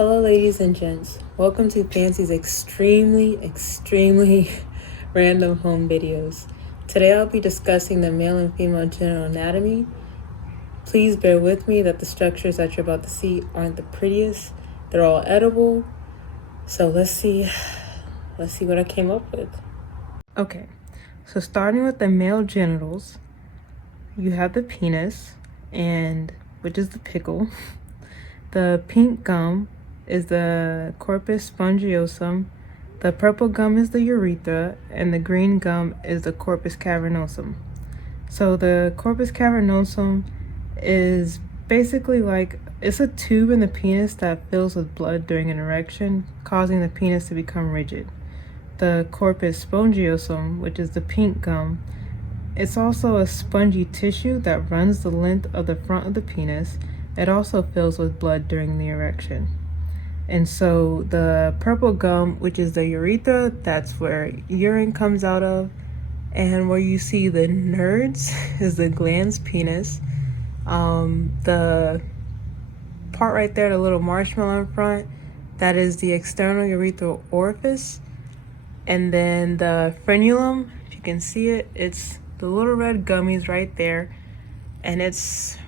Hello ladies and gents, welcome to Fancy's extremely random home videos. Today I'll be discussing the male and female genital anatomy. Please bear with me that the structures that you're about to see aren't the prettiest. They're all edible. So let's see what I came up with. Okay, so starting with the male genitals, you have the penis, and which is the pickle. The pink gum is the corpus spongiosum, the purple gum is the urethra, and the green gum is the corpus cavernosum. So the corpus cavernosum is basically it's a tube in the penis that fills with blood during an erection, causing the penis to become rigid. The corpus spongiosum, which is the pink gum, it's also a spongy tissue that runs the length of the front of the penis. It also fills with blood during the erection. And so the purple gum, which is the urethra, that's where urine comes out of. And where you see the nerds is the glans penis. The part right there, the little marshmallow in front, that is the external urethral orifice. And then the frenulum, if you can see it, it's the little red gummies right there. And it's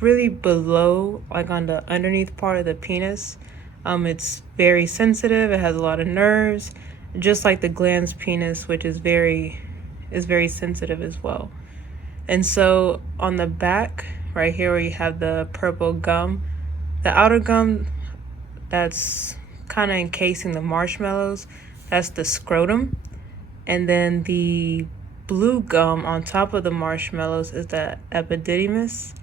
really below, like on the underneath part of the penis. It's very sensitive. It has a lot of nerves, just like the glans penis, which is very sensitive as well. And so on the back right here where you have the purple gum, the outer gum that's kind of encasing the marshmallows, that's the scrotum. And then the blue gum on top of the marshmallows is the epididymis.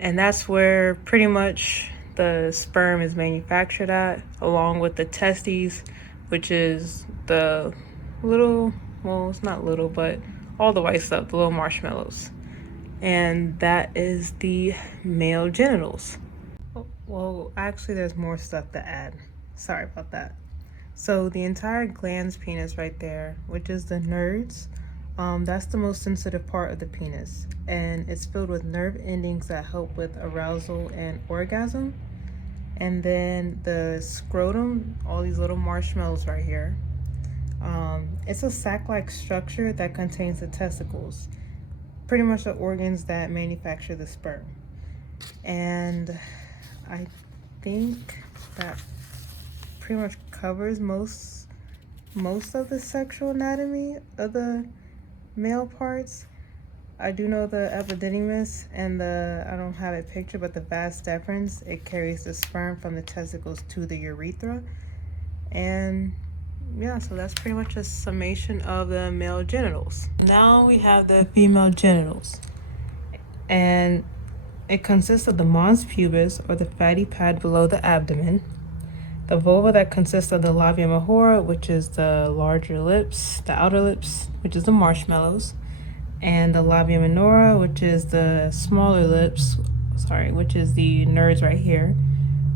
And that's where pretty much the sperm is manufactured at, along with the testes, which is the little, well, it's not little, but all the white stuff, the little marshmallows. And that is the male genitals. Well, actually, there's more stuff to add. Sorry about that. So the entire glans penis right there, which is the nerds, that's the most sensitive part of the penis, and it's filled with nerve endings that help with arousal and orgasm. And then the scrotum, all these little marshmallows right here, it's a sac-like structure that contains the testicles, pretty much the organs that manufacture the sperm. And I think that pretty much covers most of the sexual anatomy of the male parts. I do know the epididymis and I don't have it pictured, but the vas deferens, it carries the sperm from the testicles to the urethra. And yeah, so that's pretty much a summation of the male genitals. Now we have the female genitals, and it consists of the mons pubis, or the fatty pad below the abdomen, the vulva that consists of the labia majora, which is the larger lips, the outer lips, which is the marshmallows, and the labia minora, which is the smaller lips, which is the nerds right here.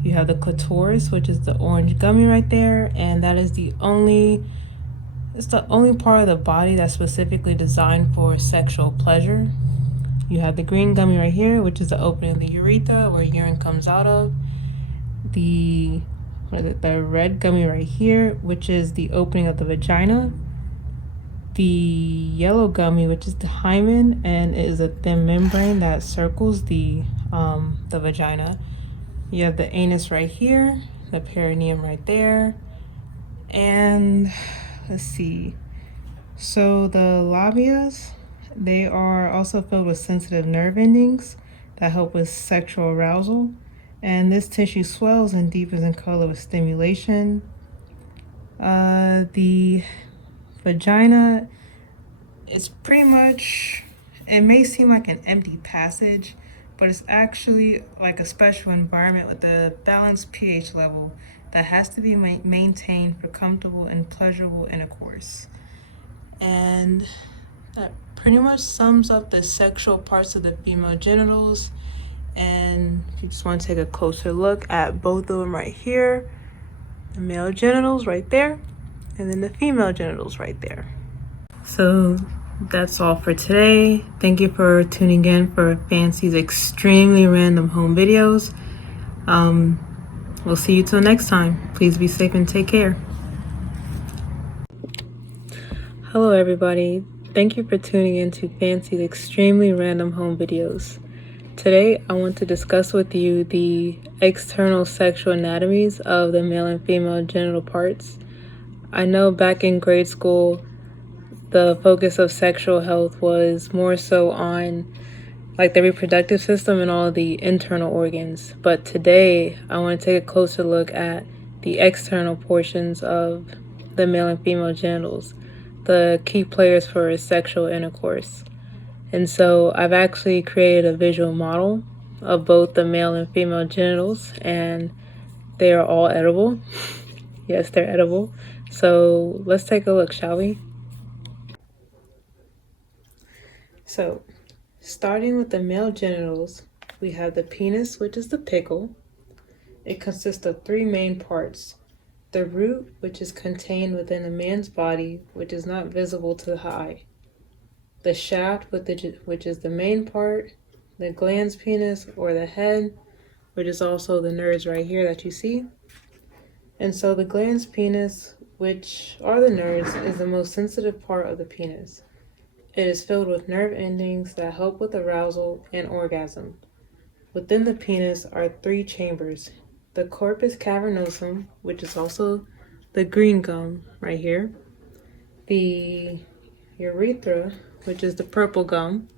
You have the clitoris, which is the orange gummy right there, and that is it's the only part of the body that's specifically designed for sexual pleasure. You have the green gummy right here, which is the opening of the urethra where urine comes out of. The red gummy right here, which is the opening of the vagina. The yellow gummy, which is the hymen, and it is a thin membrane that circles the vagina. You have the anus right here, the perineum right there, and let's see. So the labias, they are also filled with sensitive nerve endings that help with sexual arousal. And this tissue swells and deepens in color with stimulation. The vagina is pretty much, it may seem like an empty passage, but it's actually like a special environment with a balanced pH level that has to be maintained for comfortable and pleasurable intercourse. And that pretty much sums up the sexual parts of the female genitals. And if you just want to take a closer look at both of them right here, the male genitals right there, and then the female genitals right there. So that's all for today. Thank you for tuning in for Fancy's extremely random home videos. We'll see you till next time. Please be safe and take care. Hello everybody. Thank you for tuning in to Fancy's extremely random home videos. Today I want to discuss with you the external sexual anatomies of the male and female genital parts. I know back in grade school the focus of sexual health was more so on like the reproductive system and all of the internal organs. But today I want to take a closer look at the external portions of the male and female genitals, the key players for sexual intercourse. And so I've actually created a visual model of both the male and female genitals, and they are all edible. Yes, they're edible. So let's take a look, shall we? So, starting with the male genitals, we have the penis, which is the pickle. It consists of three main parts. The root, which is contained within a man's body, which is not visible to the eye. The shaft, which is the main part. The glans penis, or the head, which is also the nerves right here that you see. And so the glans penis, which are the nerves, is the most sensitive part of the penis. It is filled with nerve endings that help with arousal and orgasm. Within the penis are three chambers: the corpus cavernosum, which is also the green gum right here, the urethra, which is the purple gum,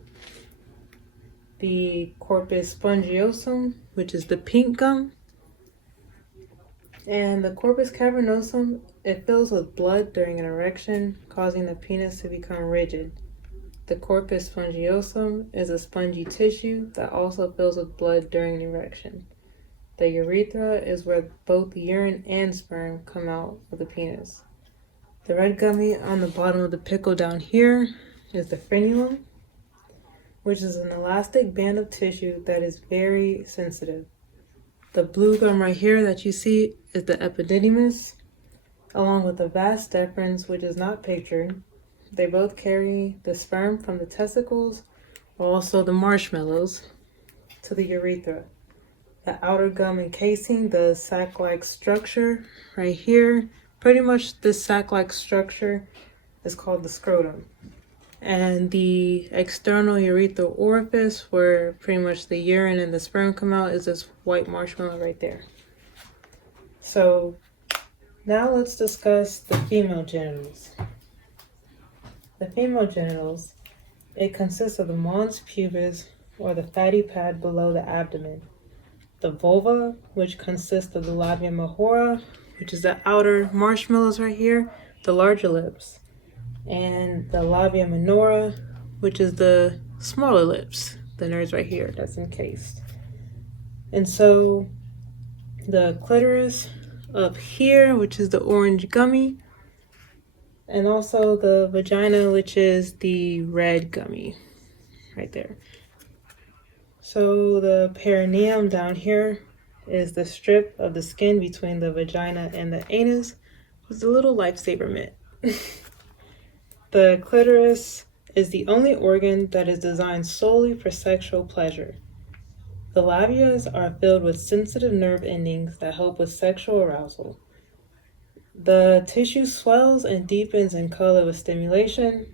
the corpus spongiosum, which is the pink gum, and the corpus cavernosum, it fills with blood during an erection, causing the penis to become rigid. The corpus spongiosum is a spongy tissue that also fills with blood during an erection. The urethra is where both urine and sperm come out of the penis. The red gummy on the bottom of the pickle down here is the frenulum, which is an elastic band of tissue that is very sensitive. The blue gum right here that you see is the epididymis, along with the vas deferens, which is not pictured. They both carry the sperm from the testicles, or also the marshmallows, to the urethra. The outer gum encasing the sac-like structure right here, pretty much this sac-like structure is called the scrotum. And the external urethral orifice, where pretty much the urine and the sperm come out, is this white marshmallow right there. So now let's discuss the female genitals. The female genitals, it consists of the mons pubis, or the fatty pad below the abdomen. The vulva, which consists of the labia majora, which is the outer marshmallows right here, the larger lips, and the labia minora, which is the smaller lips, the nerves right here that's encased. And so the clitoris up here, which is the orange gummy, and also the vagina, which is the red gummy right there. So the perineum down here is the strip of the skin between the vagina and the anus with a little lifesaver mitt. The clitoris is the only organ that is designed solely for sexual pleasure. The labias are filled with sensitive nerve endings that help with sexual arousal. The tissue swells and deepens in color with stimulation.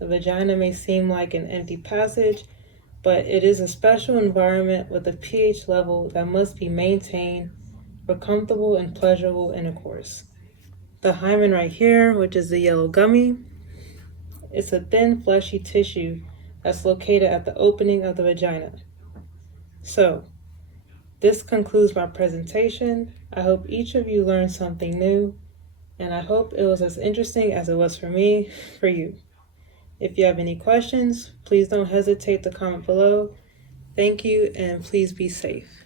The vagina may seem like an empty passage, but it is a special environment with a pH level that must be maintained for comfortable and pleasurable intercourse. The hymen right here, which is the yellow gummy, it's a thin fleshy tissue that's located at the opening of the vagina. So, this concludes my presentation. I hope each of you learned something new, and I hope it was as interesting as it was for me, for you. If you have any questions, please don't hesitate to comment below. Thank you, and please be safe.